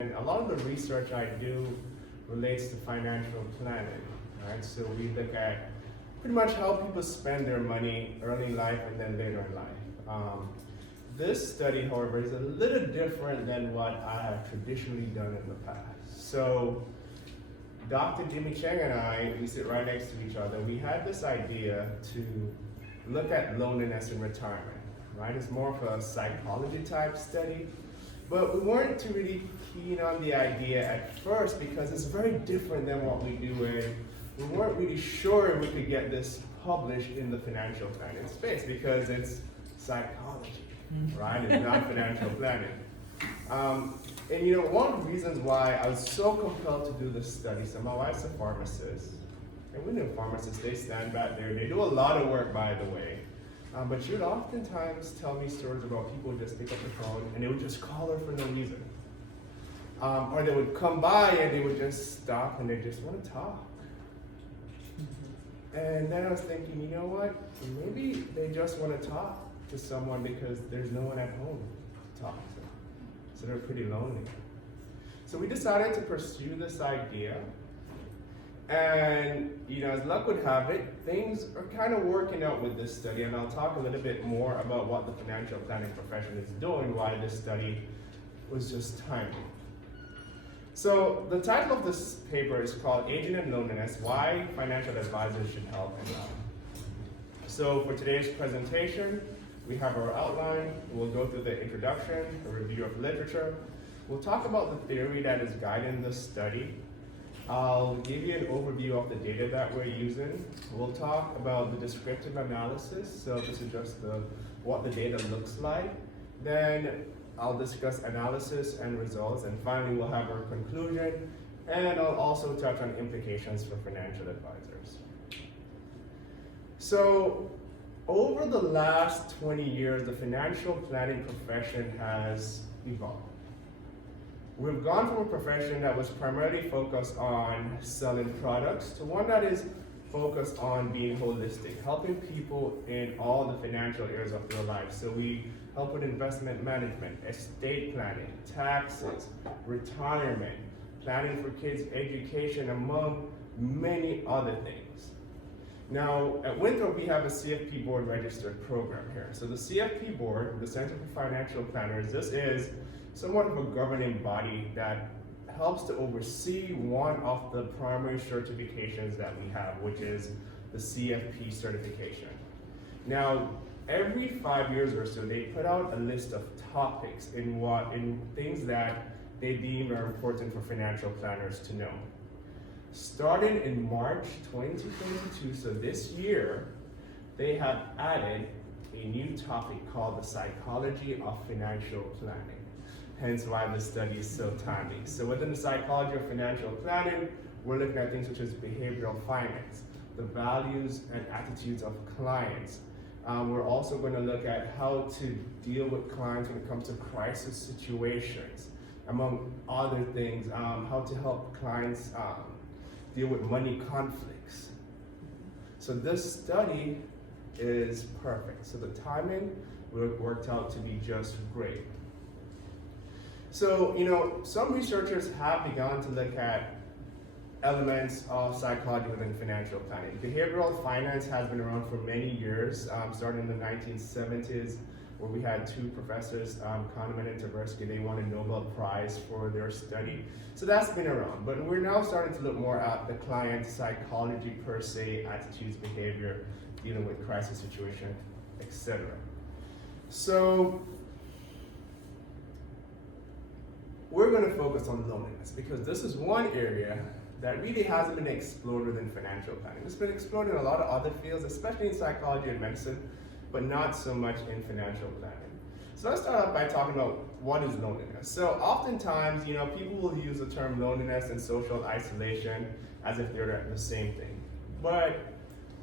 And a lot of the research I do relates to financial planning, right? So we look at pretty much how people spend their money early in life and then later in life. This study, however, is a little different than what I have traditionally done in the past. So Dr. Jimmy Cheng and I, we sit right next to each other. We had this idea to look at loneliness in retirement, right? It's more of a psychology type study, but we weren't too really keen on the idea at first because it's very different than what we do, and we weren't really sure we could get this published in the financial planning space because it's psychology, right? It's not financial planning. And you know, one of the reasons why I was so compelled to do this study, so my wife's a pharmacist, and we know pharmacists, they stand back there, they do a lot of work, by the way, but she would oftentimes tell me stories about people who just pick up the phone and they would just call her for no reason. Or they would come by and they would just stop and they just want to talk. And then I was thinking, you know what, maybe they just want to talk to someone because there's no one at home to talk to. So they're pretty lonely. So we decided to pursue this idea. And you know, as luck would have it, things are kind of working out with this study. And I'll talk a little bit more about what the financial planning profession is doing, why this study was just timely. So the title of this paper is called Aging and Loneliness, Why Financial Advisors Should Help and Not. So for today's presentation, we have our outline. We'll go through the introduction, a review of literature. We'll talk about the theory that is guiding the study. I'll give you an overview of the data that we're using. We'll talk about the descriptive analysis. So this is just what the data looks like. Then I'll discuss analysis and results. And finally, we'll have our conclusion. And I'll also touch on implications for financial advisors. So over the last 20 years, the financial planning profession has evolved. We've gone from a profession that was primarily focused on selling products to one that is focused on being holistic, helping people in all the financial areas of their life. So we help with investment management, estate planning, taxes, retirement, planning for kids' education, among many other things. Now, at Winthrop, we have a CFP board registered program here. So the CFP board, the Center for Financial Planners, this is somewhat of a governing body that helps to oversee one of the primary certifications that we have, which is the CFP certification. Now, every 5 years or so, they put out a list of topics in things that they deem are important for financial planners to know. Starting in March 2022, so this year, they have added a new topic called the psychology of financial planning. Hence why this study is so timely. So within the psychology of financial planning, we're looking at things such as behavioral finance, the values and attitudes of clients. We're also going to look at how to deal with clients when it comes to crisis situations, among other things, how to help clients deal with money conflicts. So this study is perfect. So the timing worked out to be just great. So, you know, some researchers have begun to look at elements of psychology within financial planning. Behavioral finance has been around for many years, starting in the 1970s, where we had two professors, Kahneman and Tversky. They won a Nobel Prize for their study. So that's been around, but we're now starting to look more at the client psychology per se, attitudes, behavior, dealing with crisis situation, etc. So we're going to focus on loneliness because this is one area that really hasn't been explored within financial planning. It's been explored in a lot of other fields, especially in psychology and medicine, but not so much in financial planning. So let's start out by talking about what is loneliness. So oftentimes, you know, people will use the term loneliness and social isolation as if they're the same thing, but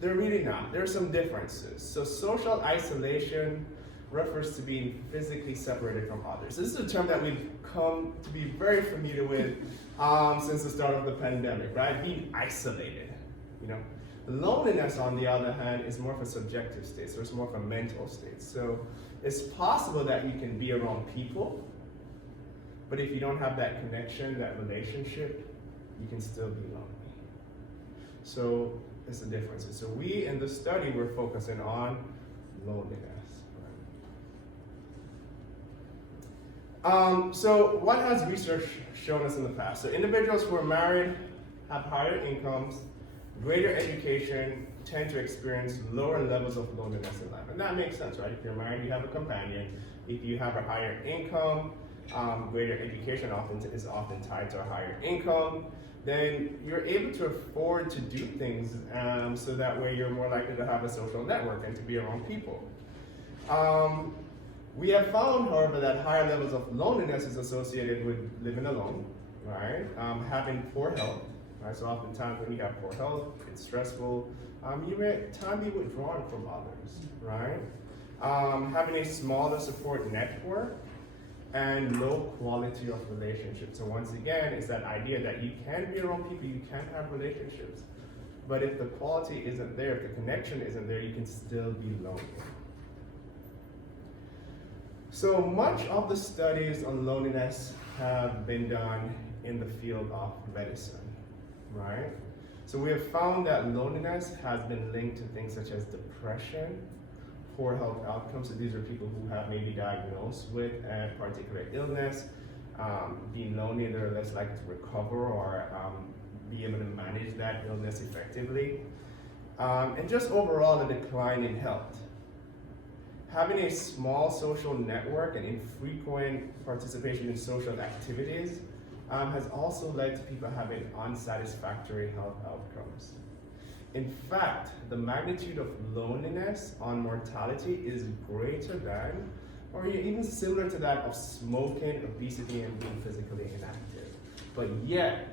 they're really not. There are some differences. So social isolation refers to being physically separated from others. This is a term that we've come to be very familiar with since the start of the pandemic, right? Being isolated, you know. Loneliness, on the other hand, is more of a subjective state, so it's more of a mental state. So it's possible that you can be around people, but if you don't have that connection, that relationship, you can still be lonely. So it's the difference. So we, in the study, we're focusing on loneliness. So what has research shown us in the past? So individuals who are married have higher incomes, greater education, tend to experience lower levels of loneliness in life. And that makes sense, right? If you're married, you have a companion. If you have a higher income, greater education is often tied to a higher income, then you're able to afford to do things so that way you're more likely to have a social network and to be around people. We have found, however, that higher levels of loneliness is associated with living alone, right? Having poor health, right? So oftentimes when you have poor health, it's stressful. You may at times be withdrawn from others, right? Having a smaller support network and low quality of relationships. So once again, it's that idea that you can be around people, you can have relationships, but if the quality isn't there, if the connection isn't there, you can still be lonely. So much of the studies on loneliness have been done in the field of medicine, right? So we have found that loneliness has been linked to things such as depression, poor health outcomes. So these are people who have maybe diagnosed with a particular illness. Being lonely, they're less likely to recover or be able to manage that illness effectively. And just overall a decline in health. Having a small social network and infrequent participation in social activities has also led to people having unsatisfactory health outcomes. In fact, the magnitude of loneliness on mortality is greater than, or even similar to that of smoking, obesity, and being physically inactive. But yet,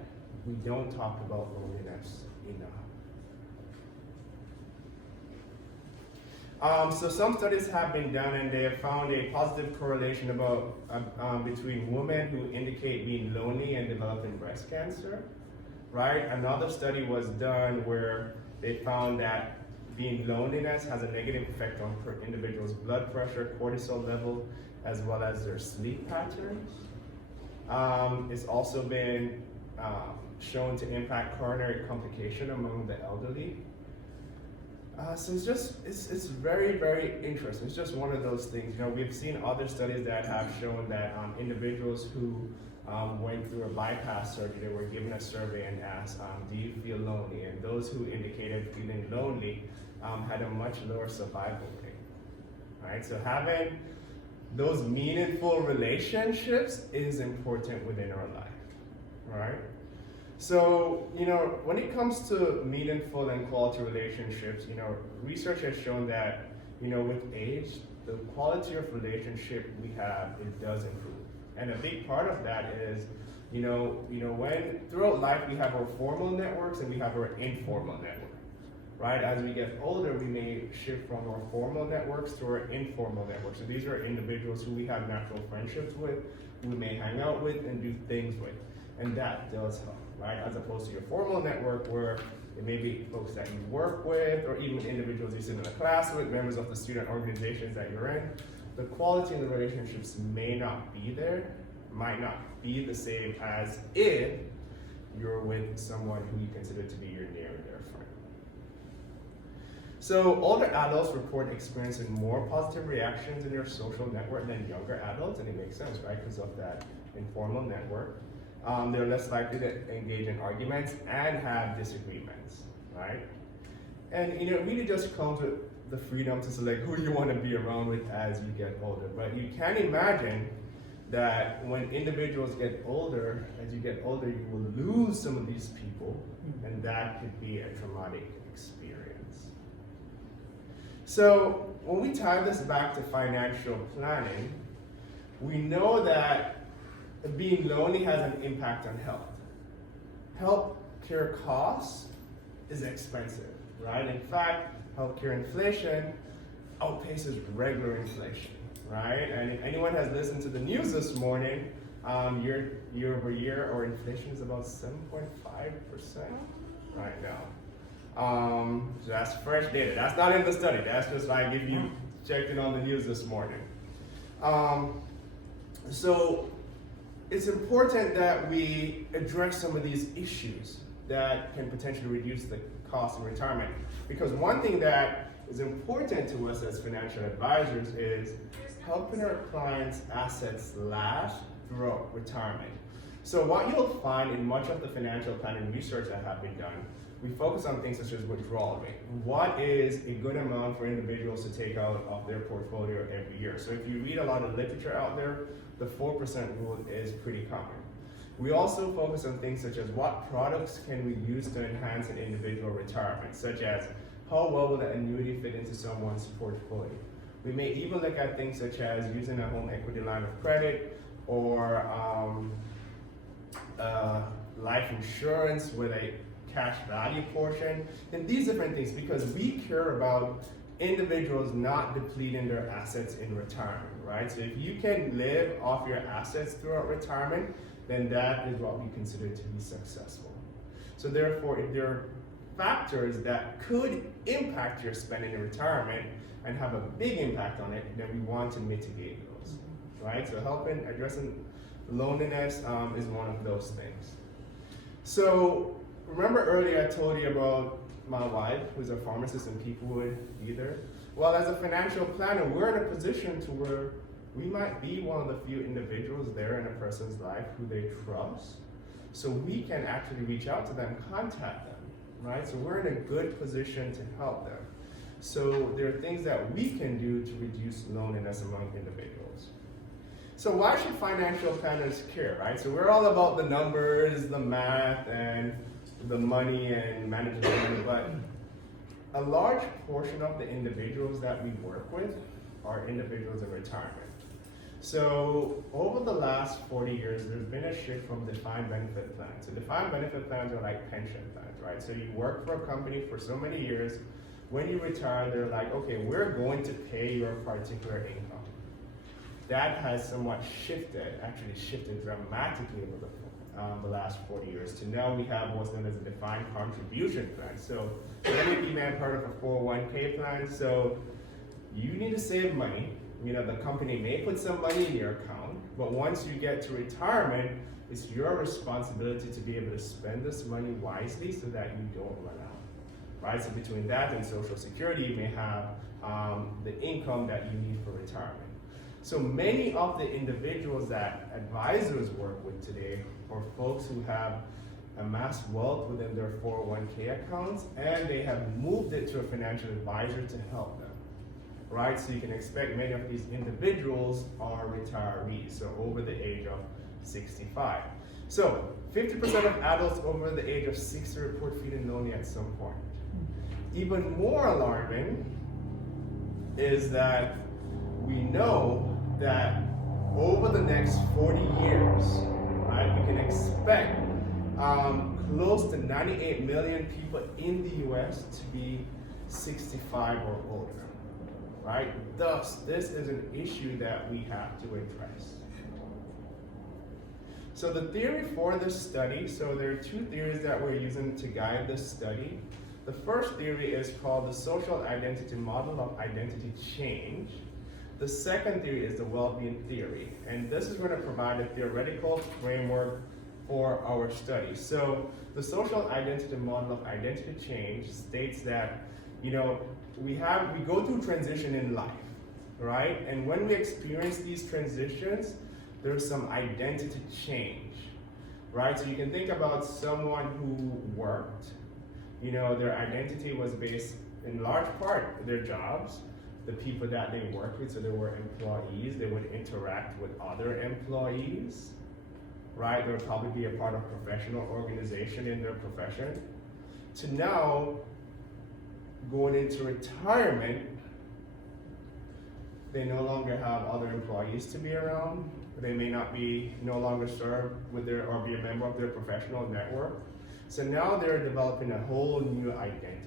we don't talk about loneliness enough. So some studies have been done and they have found a positive correlation between women who indicate being lonely and developing breast cancer, right? Another study was done where they found that being loneliness has a negative effect on per individual's blood pressure, cortisol level, as well as their sleep patterns. It's also been shown to impact coronary complication among the elderly. So it's very, very interesting. It's just one of those things. You know, we've seen other studies that have shown that individuals who went through a bypass surgery, they were given a survey and asked, do you feel lonely? And those who indicated feeling lonely had a much lower survival rate, right? So having those meaningful relationships is important within our life, right? So, you know, when it comes to meaningful and quality relationships, you know, research has shown that, you know, with age, the quality of relationship we have, it does improve. And a big part of that is, when throughout life we have our formal networks and we have our informal network, right? As we get older, we may shift from our formal networks to our informal networks. So these are individuals who we have natural friendships with, who we may hang out with and do things with. And that does help, right? As opposed to your formal network where it may be folks that you work with or even individuals you sit in a class with, members of the student organizations that you're in. The quality in the relationships may not be there, might not be the same as if you're with someone who you consider to be your near and dear friend. So older adults report experiencing more positive reactions in their social network than younger adults, and it makes sense, right? Because of that informal network. They're less likely to engage in arguments and have disagreements, right? And you know, it really just comes with the freedom to select who you want to be around with as you get older. But you can imagine that when individuals get older, as you get older, you will lose some of these people, and that could be a traumatic experience. So when we tie this back to financial planning, we know that being lonely has an impact on health. Healthcare costs is expensive, right? In fact, healthcare inflation outpaces regular inflation, right? And if anyone has listened to the news this morning, year over year, our inflation is about 7.5% right now. So that's fresh data. That's not in the study. That's just like if you checked it on the news this morning. So it's important that we address some of these issues that can potentially reduce the cost of retirement. Because one thing that is important to us as financial advisors is helping our clients' assets last throughout retirement. So what you'll find in much of the financial planning research that have been done, we focus on things such as withdrawal rate. What is a good amount for individuals to take out of their portfolio every year? So if you read a lot of literature out there, the 4% rule is pretty common. We also focus on things such as what products can we use to enhance an individual retirement, such as how well will the annuity fit into someone's portfolio. We may even look at things such as using a home equity line of credit or life insurance with a cash value portion, and these different things, because we care about individuals not depleting their assets in retirement, right? So if you can live off your assets throughout retirement, then that is what we consider to be successful. So therefore, if there are factors that could impact your spending in retirement and have a big impact on it, then we want to mitigate those, right? So addressing loneliness is one of those things. So remember earlier I told you about my wife, who's a pharmacist in Peoplewood either. Well, as a financial planner, we're in a position to where we might be one of the few individuals there in a person's life who they trust. So we can actually reach out to them, contact them, right? So we're in a good position to help them. So there are things that we can do to reduce loneliness among individuals. So why should financial planners care, right? So we're all about the numbers, the math, and the money and managing the money, but a large portion of the individuals that we work with are individuals in retirement. So over the last 40 years, there's been a shift from defined benefit plans. So defined benefit plans are like pension plans, right? So you work for a company for so many years. When you retire, they're like, okay, we're going to pay your particular income. That has somewhat shifted, actually shifted dramatically over the last 40 years to now we have what's known as a defined contribution plan. So many people have heard of a 401k plan. So you need to save money. You know, the company may put some money in your account, but once you get to retirement, it's your responsibility to be able to spend this money wisely so that you don't run out, right? So between that and Social Security, you may have the income that you need for retirement. So many of the individuals that advisors work with today are folks who have amassed wealth within their 401k accounts, and they have moved it to a financial advisor to help them, right? So you can expect many of these individuals are retirees, so over the age of 65. So 50% of adults over the age of 60 report feeling lonely at some point. Even more alarming is that we know that over the next 40 years, right, we can expect close to 98 million people in the US to be 65 or older, right? Thus, this is an issue that we have to address. So the theory for this study, so there are two theories that we're using to guide this study. The first theory is called the social identity model of identity change. The second theory is the well-being theory, and this is going to provide a theoretical framework for our study. So the social identity model of identity change states that, you know, we go through transition in life, right? And when we experience these transitions, there's some identity change, right? So you can think about someone who worked, you know, their identity was based in large part their jobs, the people that they worked with, so they were employees, they would interact with other employees, right? They would probably be a part of a professional organization in their profession. To now, going into retirement, they no longer have other employees to be around. They may not be no longer serve with their or be a member of their professional network. So now they're developing a whole new identity.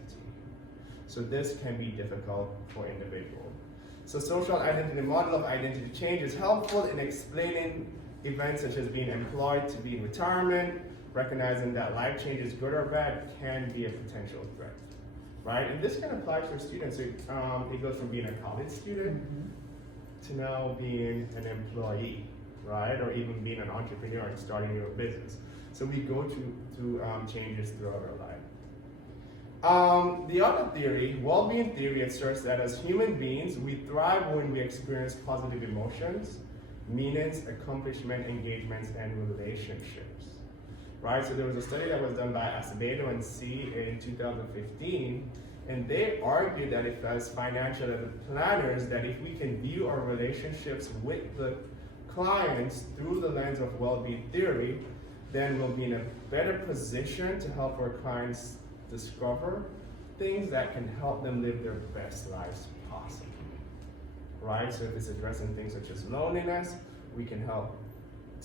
So this can be difficult for individuals. So social identity model of identity change is helpful in explaining events such as being employed to be in retirement, recognizing that life changes, good or bad, can be a potential threat, right? And this can apply for students. It goes from being a college student to now being an employee, right? Or even being an entrepreneur and starting your business. So we go through changes throughout our life. The other theory, well-being theory, asserts that as human beings, we thrive when we experience positive emotions, meanings, accomplishment, engagements, and relationships. Right? So there was a study that was done by Acevedo and C in 2015, and they argued that if as financial planners, that if we can view our relationships with the clients through the lens of well-being theory, then we'll be in a better position to help our clients discover things that can help them live their best lives possible. Right? So if it's addressing things such as loneliness, we can help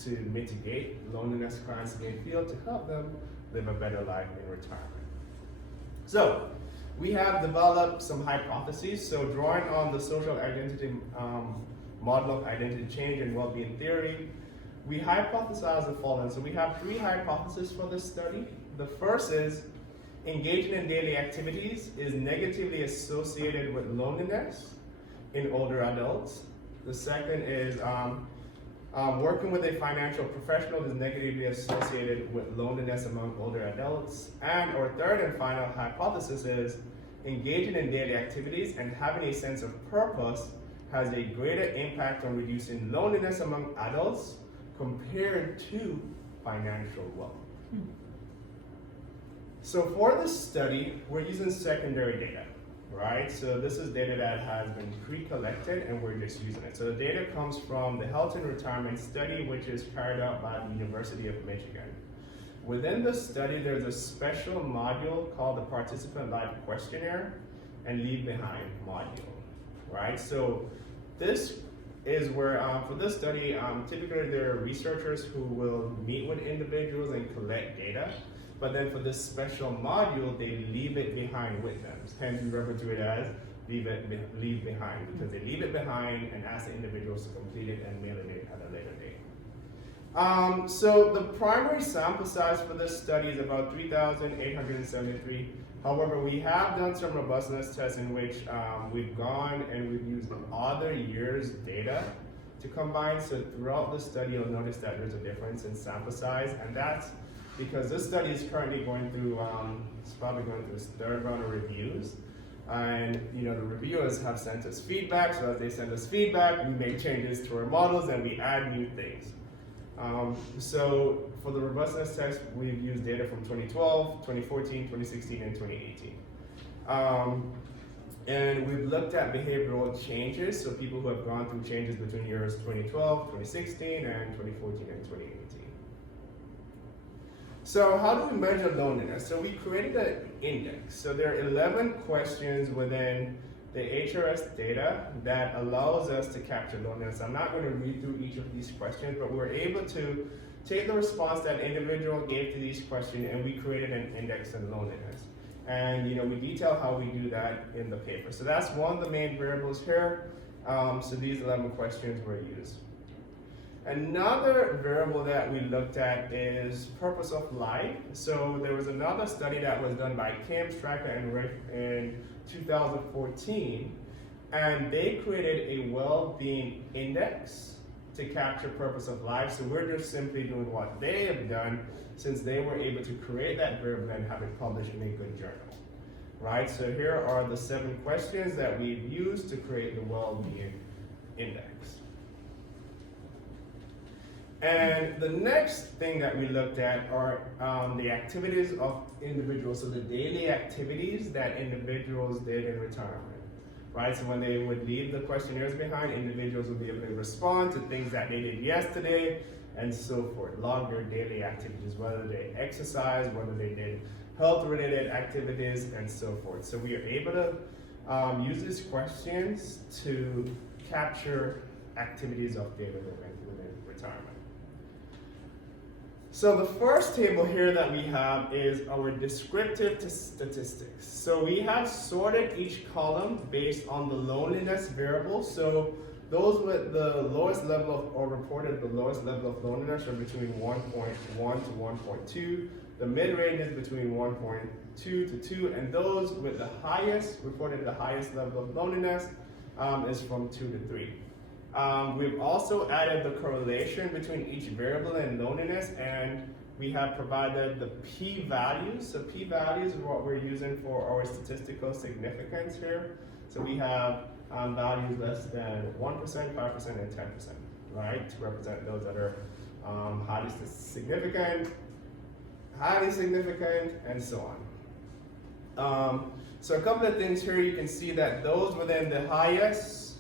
to mitigate loneliness clients may feel to help them live a better life in retirement. So we have developed some hypotheses. So drawing on the social identity model of identity change and well-being theory, we hypothesize the following. So we have 3 hypotheses for this study. The first is engaging in daily activities is negatively associated with loneliness in older adults. The second is working with a financial professional is negatively associated with loneliness among older adults. And our third and final hypothesis is engaging in daily activities and having a sense of purpose has a greater impact on reducing loneliness among adults compared to financial wealth. So for this study, we're using secondary data, right? So this is data that has been pre-collected and we're just using it. So the data comes from the Health and Retirement Study, which is carried out by the University of Michigan. Within the study, there's a special module called the Participant Life Questionnaire and Leave Behind module, right? So this is where, for this study, typically there are researchers who will meet with individuals and collect data. But then for this special module, they leave it behind with them. Hence, we refer to it as leave behind, because they leave it behind and ask the individuals to complete it and mail it at a later date. So the primary sample size for this study is about 3,873. However, we have done some robustness tests in which we've gone and we've used other years' data to combine. So throughout the study, you'll notice that there's a difference in sample size, and that's because this study is currently going through, it's probably going through its 3rd round of reviews. And the reviewers have sent us feedback, so as they send us feedback, we make changes to our models and we add new things. So for the robustness test, we've used data from 2012, 2014, 2016, and 2018. And we've looked at behavioral changes, so people who have gone through changes between years 2012, 2016, and 2014 and 2018. So how do we measure loneliness? So we created an index. So there are 11 questions within the HRS data that allows us to capture loneliness. I'm not going to read through each of these questions, but we're able to take the response that individual gave to these questions and we created an index on loneliness. And we detail how we do that in the paper. So that's one of the main variables here. So these 11 questions were used. Another variable that we looked at is purpose of life. So there was another study that was done by Kim, Stryker, and Rick in 2014, and they created a well-being index to capture purpose of life. So we're just simply doing what they have done since they were able to create that variable and have it published in a good journal. Right, so here are the 7 questions that we've used to create the well-being index. And the next thing that we looked at are the activities of individuals, so the daily activities that individuals did in retirement, right? So when they would leave the questionnaires behind, individuals would be able to respond to things that they did yesterday and so forth, log their daily activities, whether they exercise, whether they did health-related activities, and so forth. So we are able to use these questions to capture activities of daily living within retirement. So the first table here that we have is our descriptive statistics. So we have sorted each column based on the loneliness variable. So those with the lowest level of, or reported the lowest level of loneliness are between 1.1 to 1.2. The mid-range is between 1.2 to 2. And those with the highest, reported the highest level of loneliness is from 2 to 3. We've also added the correlation between each variable and loneliness, and we have provided the p-values. So p-values is what we're using for our statistical significance here. So we have values less than 1%, 5%, and 10%, right? To represent those that are highly significant, and so on. So a couple of things here, you can see that those within the highest,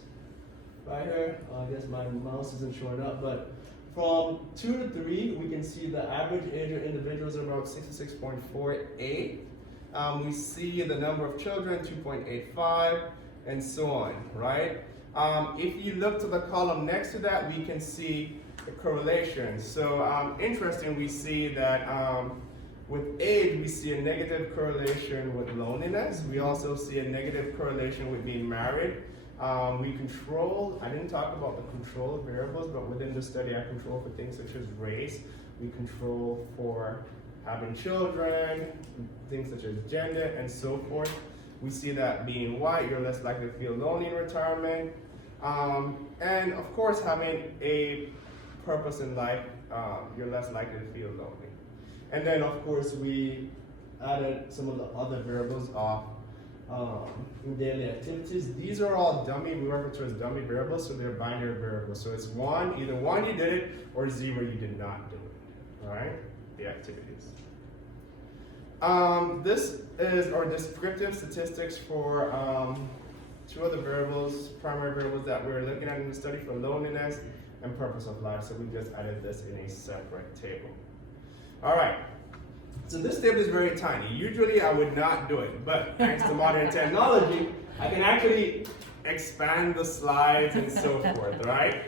right here, I guess my mouse isn't showing up, but from 2 to 3, we can see the average age of individuals are about 66.48. We see the number of children, 2.85, and so on, right? If you look to the column next to that, we can see the correlation. So interesting, we see that with age, we see a negative correlation with loneliness. We also see a negative correlation with being married. We control, I didn't talk about the control variables, but within the study I control for things such as race. We control for having children, things such as gender, and so forth. We see that being white, you're less likely to feel lonely in retirement. And of course, having a purpose in life, you're less likely to feel lonely. And then of course, we added some of the other variables of in daily activities. These are all dummy, we refer to as dummy variables, so they're binary variables. So it's one, either one you did it, or 0 you did not do it, all right? The activities. This is our descriptive statistics for 2 other variables, primary variables that we're looking at in the study for loneliness and purpose of life. So we just added this in a separate table. All right. So this table is very tiny. Usually I would not do it, but thanks to modern technology, I can actually expand the slides and so forth, right?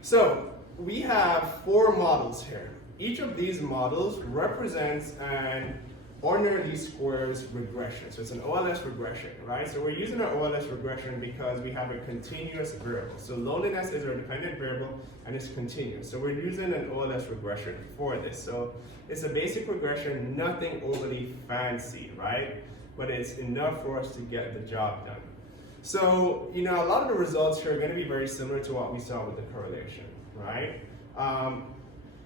So we have 4 models here. Each of these models represents an ordinary least squares regression. So it's an OLS regression, right? So we're using an OLS regression because we have a continuous variable. So loneliness is a dependent variable and it's continuous. So we're using an OLS regression for this. So it's a basic regression, nothing overly fancy, right? But it's enough for us to get the job done. So, you know, a lot of the results here are going to be very similar to what we saw with the correlation, right?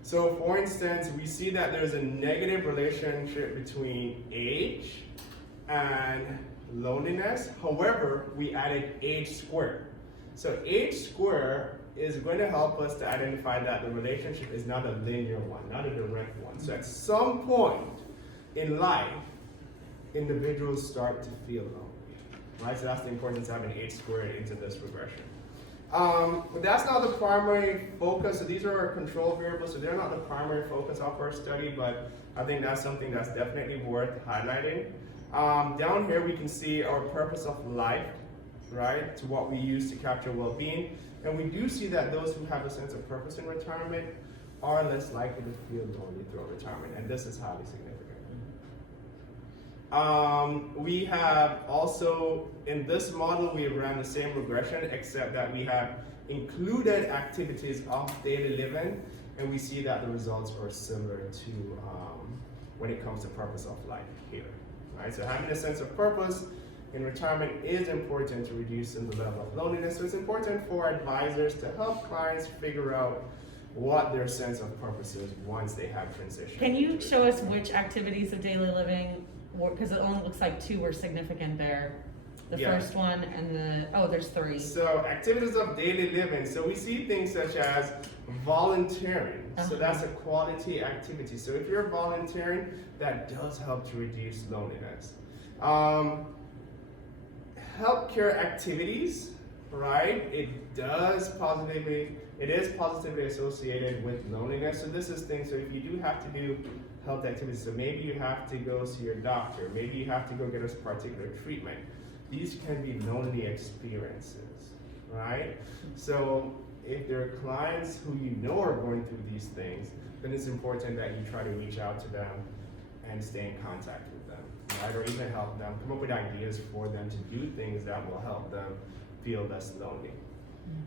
So for instance, we see that there's a negative relationship between age and loneliness. However, we added age squared. So age squared is going to help us to identify that the relationship is not a linear one, not a direct one. So at some point in life, individuals start to feel lonely, right? So that's the importance of having age squared into this regression. But that's not the primary focus. So these are our control variables, so they're not the primary focus of our study, but I think that's something that's definitely worth highlighting. Down here we can see our purpose of life, right, to what we use to capture well-being. And we do see that those who have a sense of purpose in retirement are less likely to feel lonely throughout retirement, and this is highly significant. We have also, in this model, we ran the same regression, except that we have included activities of daily living, and we see that the results are similar to when it comes to purpose of life here. Right? So having a sense of purpose in retirement is important to reducing the level of loneliness. So it's important for advisors to help clients figure out what their sense of purpose is once they have transitioned. Can you show us which activities of daily living, because it only looks like 2 were significant there. The first one and there's 3. So activities of daily living. So we see things such as volunteering. So that's a quality activity. So if you're volunteering, that does help to reduce loneliness. Healthcare activities, right? It is positively associated with loneliness. So this is things, so if you do have to do health activities, so maybe you have to go see your doctor, maybe you have to go get a particular treatment. These can be lonely experiences, right? So if there are clients who you know are going through these things, then it's important that you try to reach out to them and stay in contact with them, right? Or even help them come up with ideas for them to do things that will help them feel less lonely.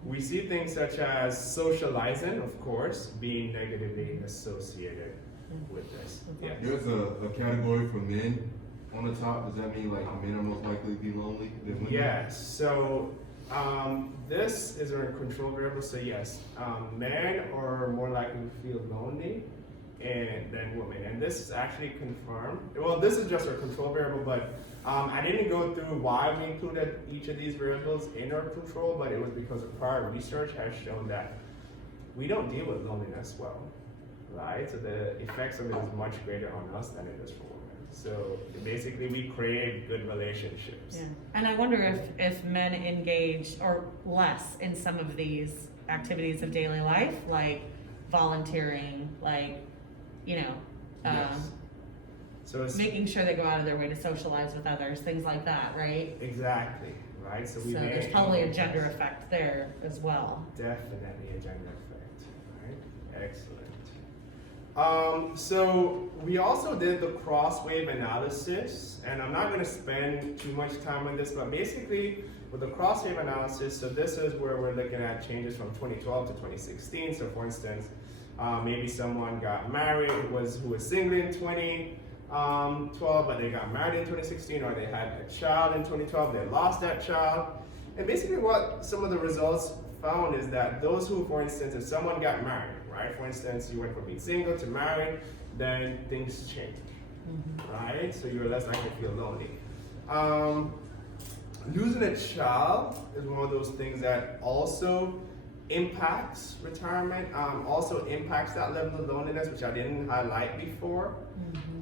We see things such as socializing, of course, being negatively associated with this. Yes. There's a category for men on the top. Does that mean like men are most likely to be lonely than women? Yes. So This is a control variable, so yes, men are more likely to feel lonely than women, and this is actually confirmed. Well, this is just our control variable, but I didn't go through why we included each of these variables in our control, but it was because of prior research has shown that we don't deal with loneliness well, right? So the effects of it is much greater on us than it is for women. So basically, we crave good relationships. Yeah. And I wonder if men engage or less in some of these activities of daily life, like volunteering, like, Yes. So it's making sure they go out of their way to socialize with others, things like that, right? exactly right. So we There's probably a gender effect there as well. Definitely a gender effect. Right. Excellent. So we also did the cross-wave analysis, and I'm not going to spend too much time on this, but basically with the cross-wave analysis, so this is where we're looking at changes from 2012 to 2016. So for instance, maybe someone got married who was single in 2012, but they got married in 2016, or they had a child in 2012, they lost that child. And basically what some of the results found is that those who, for instance, if someone got married, right? For instance, you went from being single to married, then things change, right? So you're less likely to feel lonely. Losing a child is one of those things that also impacts retirement, also impacts that level of loneliness, which I didn't highlight before.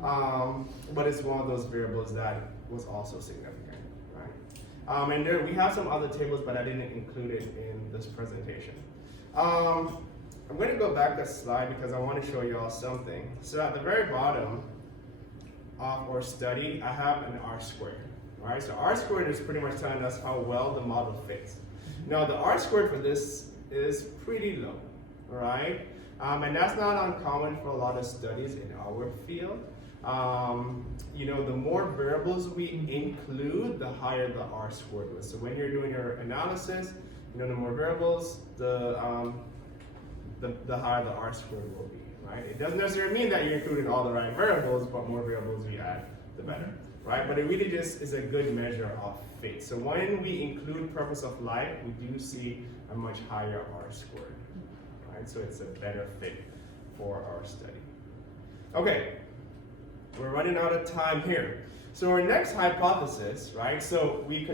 But it's one of those variables that was also significant, right? And there we have some other tables, but I didn't include it in this presentation. I'm going to go back a slide because I want to show you all something. So at the very bottom of our study, I have an R-squared, right? So R-squared is pretty much telling us how well the model fits. Now the R-squared for this is pretty low, right? And that's not uncommon for a lot of studies in our field. The more variables we include, the higher the R-squared was. So when you're doing your analysis, the more variables, the higher the R-squared will be, right? It doesn't necessarily mean that you're including all the right variables, but more variables we add, the better, right? But it really just is a good measure of fit. So when we include purpose of life, we do see a much higher R-squared, right? So it's a better fit for our study. Okay, we're running out of time here. So our next hypothesis, right? So we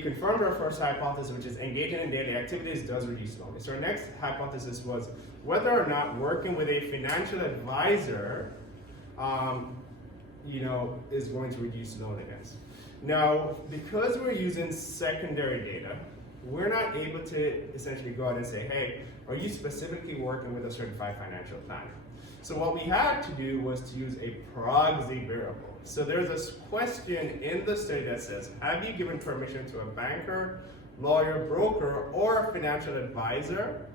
confirmed our first hypothesis, which is engaging in daily activities does reduce loneliness. So our next hypothesis was whether or not working with a financial advisor, is going to reduce loneliness. Now, because we're using secondary data, we're not able to essentially go out and say, hey, are you specifically working with a certified financial planner? So what we had to do was to use a proxy variable. So there's this question in the study that says, have you given permission to a banker, lawyer, broker, or a financial advisor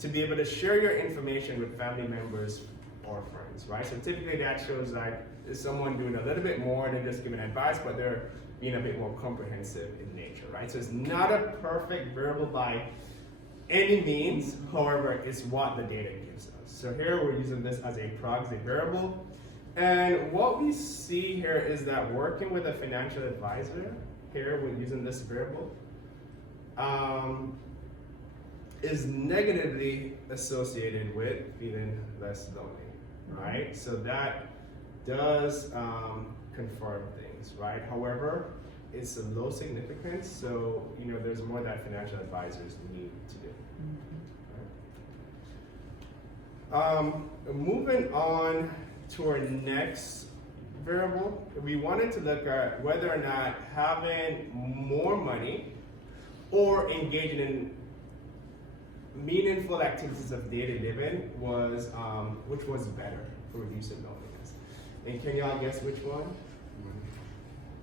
to be able to share your information with family members or friends, right? So typically that shows like, is someone doing a little bit more than just giving advice, but they're being a bit more comprehensive in nature, right? So it's not a perfect variable by any means, however, it's what the data gives us. So here we're using this as a proxy variable. And what we see here is that working with a financial advisor, here we're using this variable, is negatively associated with feeling less lonely, right? So that does confirm things, right? However, it's a low significance, so there's more that financial advisors need to do. Moving on to our next variable, we wanted to look at whether or not having more money or engaging in meaningful activities of daily living was, which was better for reducing loneliness. And can y'all guess which one?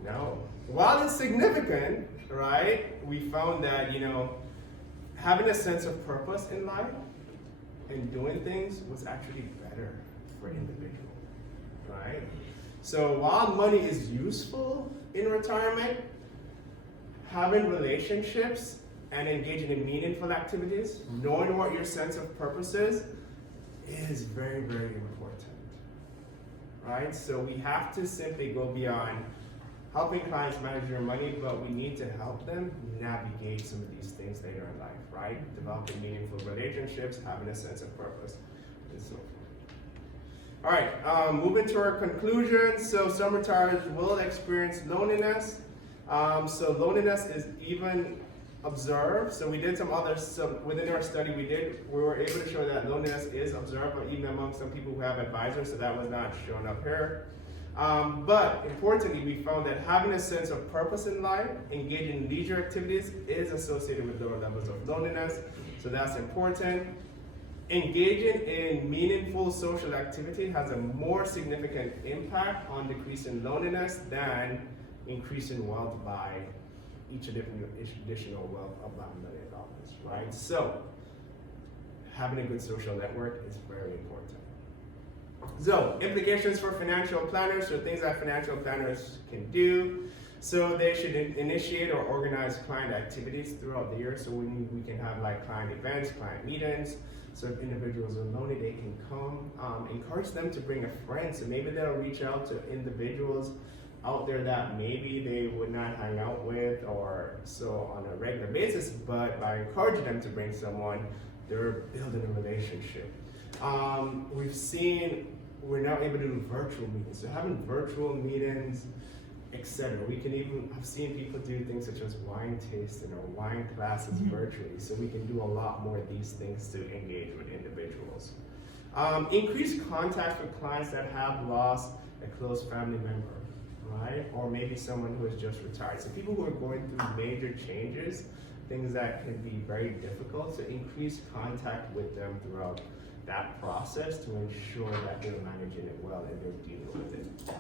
No. While it's significant, right, we found that, having a sense of purpose in life and doing things was actually better for individuals, right? So while money is useful in retirement, having relationships and engaging in meaningful activities, knowing what your sense of purpose is very, very important, right? So we have to simply go beyond helping clients manage their money, but we need to help them navigate some of these things later in life, right? Developing meaningful relationships, having a sense of purpose, and so forth. All right, moving to our conclusion. So some retirees will experience loneliness. So loneliness is even observed. So we did some within our study we were able to show that loneliness is observed, but even among some people who have advisors, so that was not shown up here. But importantly, we found that having a sense of purpose in life, engaging in leisure activities is associated with lower levels of loneliness. So that's important. Engaging in meaningful social activity has a more significant impact on decreasing loneliness than increasing wealth by each additional wealth of $1 million, right? So having a good social network is very important. So, implications for financial planners, so things that financial planners can do. So they should initiate or organize client activities throughout the year. So we can have like client events, client meetings. So if individuals are lonely, they can come. Encourage them to bring a friend. So maybe they'll reach out to individuals out there that maybe they would not hang out with or so on a regular basis, but by encouraging them to bring someone, they're building a relationship. We've seen we're now able to do virtual meetings. So having virtual meetings, etc. We can even, I've seen people do things such as wine tasting or wine classes virtually. So we can do a lot more of these things to engage with individuals. Increase contact with clients that have lost a close family member, right? Or maybe someone who has just retired. So people who are going through major changes, things that can be very difficult, so increase contact with them throughout that process to ensure that they're managing it well and they're dealing with it.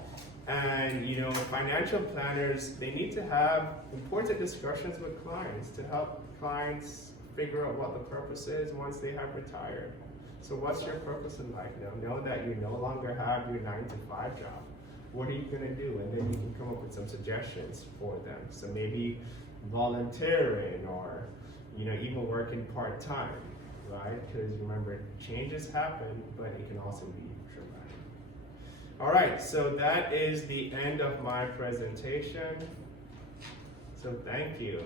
And financial planners, they need to have important discussions with clients to help clients figure out what the purpose is once they have retired. So what's your purpose in life now? Know that you no longer have your 9-to-5 job. What are you gonna do? And then you can come up with some suggestions for them. So maybe volunteering or even working part-time, right? Because remember, changes happen, but it can also be dramatic. All right, so that is the end of my presentation. So thank you.